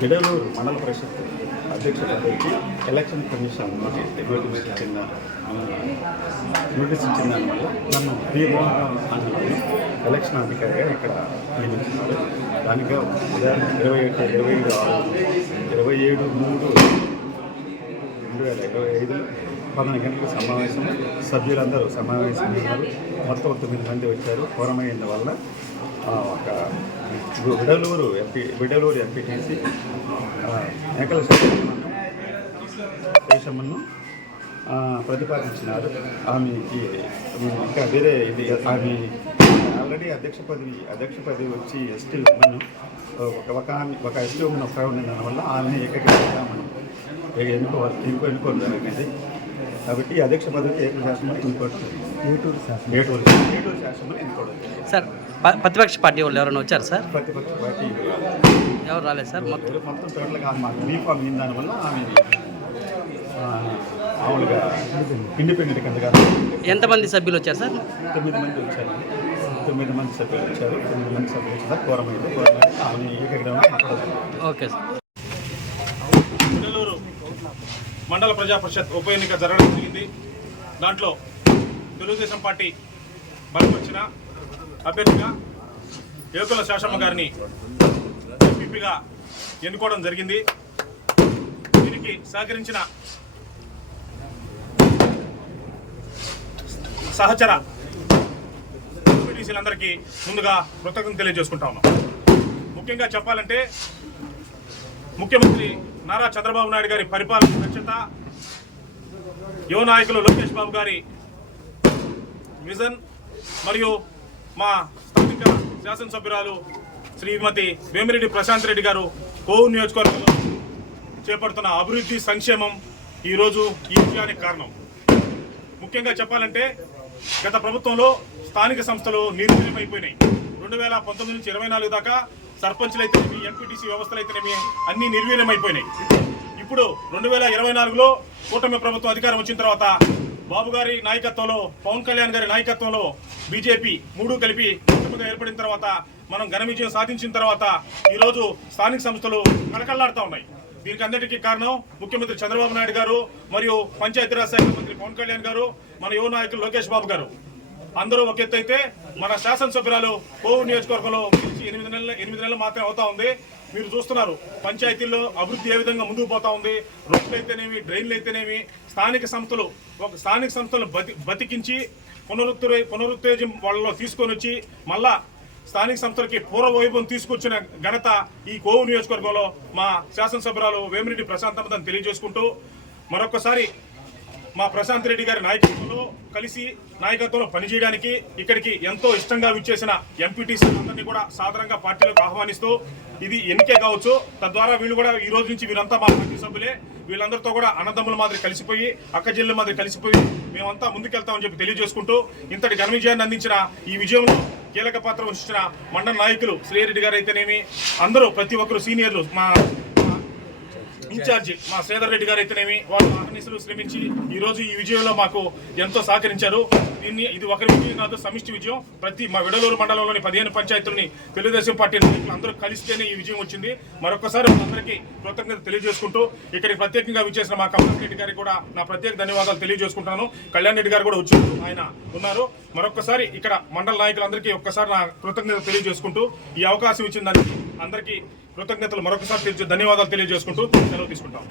గిడలూరు మండల పరిషత్ అధ్యక్ష పదవికి ఎలక్షన్ కమిషన్ నోటీస్ ఇచ్చిన దానివల్ల నన్ను పి మోహన్ అన్నవాళ్ళు ఎలక్షన్ అధికారిగా ఇక్కడ నియమించినారు. దానిగా 27/3/2025 12 గంటలకు సమావేశం. సభ్యులందరూ సమావేశమైనారు. మొత్తం 9 మంది వచ్చారు. కోరమైన వల్ల ఒక విడలూరు ఎంపీటీసీ మేకల శేషమ్మను ప్రతిపాదించినారు. ఆమెకి ఇంకా వేరే ఇది ఆమె ఆల్రెడీ అధ్యక్ష పదవి వచ్చి ఎస్టీ ఉమెన్ ఒక ఎస్టీ ఉమెన్ ఒక ఉండిన దానివల్ల ఆమెను ఏకగ్రీవంగా మనం ఎన్నుకోవడం జరిగింది. కాబట్టి అధ్యక్ష పదవికి ఏకశాసనం ఏటూరు శాసనం ఎన్నుకోవడం. సార్ ప్రతిపక్ష పార్టీ వాళ్ళు ఎవరైనా వచ్చారు సార్? ప్రతిపక్ష పార్టీ ఎవరు రాలేదు సార్. మొత్తం టోటల్గా మాకు బీఫామ్ అయిన దానివల్ల ఆమె మామూలుగా ఇండిపెండెంట్ కిందగా. ఎంతమంది సభ్యులు వచ్చారు సార్? 9 మంది వచ్చారు. 9 మంది సభ్యులు వచ్చారు. 9 మంది సభ్యులు వచ్చిన కోరమైంది. ఆమె ఏకగ్రీవంగా. Okay sir. గిడలూరు మండల ప్రజా పరిషత్ ఉప ఎన్నిక జరగడం జరిగింది. దాంట్లో తెలుగుదేశం పార్టీ బలపరిచిన అభ్యర్థిగా యువకుల శాసమ్మ గారిని ఎంపీగా ఎన్నుకోవడం జరిగింది. దీనికి సహకరించిన సహచర ఎంపీటీసీలందరికీ ముందుగా కృతజ్ఞతలు తెలియజేసుకుంటా ఉన్నాం. ముఖ్యంగా చెప్పాలంటే ముఖ్యమంత్రి నారా చంద్రబాబు నాయుడు గారి పరిపాలన దక్షత, యువ నాయకులు లోకేష్ బాబు గారి విజన్ మరియు మా స్థానిక శాసనసభ్యురాలు శ్రీమతి వేమిరెడ్డి ప్రశాంత్ రెడ్డి గారు కోవూరు నియోజకవర్గంలో చేపడుతున్న అభివృద్ధి సంక్షేమం ఈరోజు ఈ విజయానికి కారణం. ముఖ్యంగా చెప్పాలంటే గత ప్రభుత్వంలో స్థానిక సంస్థలు నిర్వీర్యమైపోయినాయి. 2019 నుంచి 24 దాకా సర్పంచ్లు అయితేనేమి, ఎంపీటీసీ వ్యవస్థలు అయితేనేమి అన్నీ నిర్వీర్యమైపోయినాయి. ఇప్పుడు 2024లో కూటమి ప్రభుత్వం అధికారం వచ్చిన తర్వాత బాబు గారి నాయకత్వంలో, పవన్ కళ్యాణ్ గారి నాయకత్వంలో బీజేపీ 3 కలిపి కూటమిగా ఏర్పడిన తర్వాత మనం ఘన విజయం సాధించిన తర్వాత ఈరోజు స్థానిక సంస్థలు కలకల్లాడుతూ ఉన్నాయి. దీనికి అందరికీ కారణం ముఖ్యమంత్రి చంద్రబాబు నాయుడు గారు మరియు పంచాయతీరాజ్ శాఖ మంత్రి పవన్ కళ్యాణ్ గారు, మన యువ నాయకులు లోకేష్ బాబు గారు. అందరూ ఒక ఎత్తు అయితే మన శాసనసభ్యురాలు కోవూరు నియోజకవర్గంలో 8 నెలలు మాత్రమే అవుతా ఉంది. మీరు చూస్తున్నారు పంచాయతీల్లో అభివృద్ధి ఏ విధంగా ముందుకు పోతా ఉంది. రోడ్లు అయితేనేమి, డ్రైన్లు అయితేనేమి, స్థానిక సంస్థలు బతికించి పునరుత్తేజం వాళ్ళలో తీసుకొని వచ్చి మళ్ళా స్థానిక సంస్థలకి పూర్వ వైభవం తీసుకొచ్చిన ఘనత ఈ కోవూరు నియోజకవర్గంలో మా శాసనసభ్యురాలు వేమిరెడ్డి ప్రశాంత్ అమ్మని తెలియజేసుకుంటూ, మరొకసారి మా ప్రశాంత్ రెడ్డి గారి నాయకత్వంలో పనిచేయడానికి ఇక్కడికి ఎంతో ఇష్టంగా విచ్చేసిన ఎంపీటీసీలందరినీ కూడా సాధారణంగా పార్టీలోకి ఆహ్వానిస్తూ, ఇది ఎన్నికే కావచ్చు, తద్వారా వీళ్ళు కూడా ఈ రోజు నుంచి వీరంతా మా పార్టీ సభ్యులే, వీళ్ళందరితో కూడా అన్నదమ్ముల మాదిరి కలిసిపోయి, అక్క చెల్లెల మాదిరి కలిసిపోయి మేమంతా ముందుకెళ్తామని చెప్పి తెలియజేసుకుంటూ, ఇంతటి ఘన విజయాన్ని అందించిన ఈ విజయంలో కీలక పాత్ర వహించిన మండల నాయకులు శ్రీరెడ్డి గారు అయితేనేమి, అందరూ ప్రతి ఒక్కరు సీనియర్లు, మా ఇన్ఛార్జి మా శ్రీధర్ రెడ్డి గారు అయితేనేమి, వాళ్ళు అహర్నిశలు శ్రమించి ఈ రోజు ఈ విజయంలో మాకు ఎంతో సహకరించారు. ఇది ఒకరి విజయం కాదు, సమిష్టి విజయం. మా విడలూరు మండలంలోని 15 పంచాయతీలని తెలుగుదేశం పార్టీ నాయకులు అందరూ కలిస్తేనే ఈ విజయం వచ్చింది. మరొకసారి వాళ్ళందరికీ కృతజ్ఞత తెలియజేసుకుంటూ, ఇక్కడికి ప్రత్యేకంగా విచ్చేసిన మా కళ్యాణ్ రెడ్డి గారికి కూడా నా ప్రత్యేక ధన్యవాదాలు తెలియజేసుకుంటున్నాను. కళ్యాణ్ రెడ్డి గారు కూడా వచ్చారు, ఆయన ఉన్నారు. మరొకసారి ఇక్కడ మండల నాయకులందరికీ ఒక్కసారి నా కృతజ్ఞత తెలియజేసుకుంటూ, ఈ అవకాశం ఇచ్చిన దానికి అందరికీ కృతజ్ఞతలు మరొకసారి ధన్యవాదాలు తెలియజేసుకుంటూ సెలవు తీసుకుంటాం.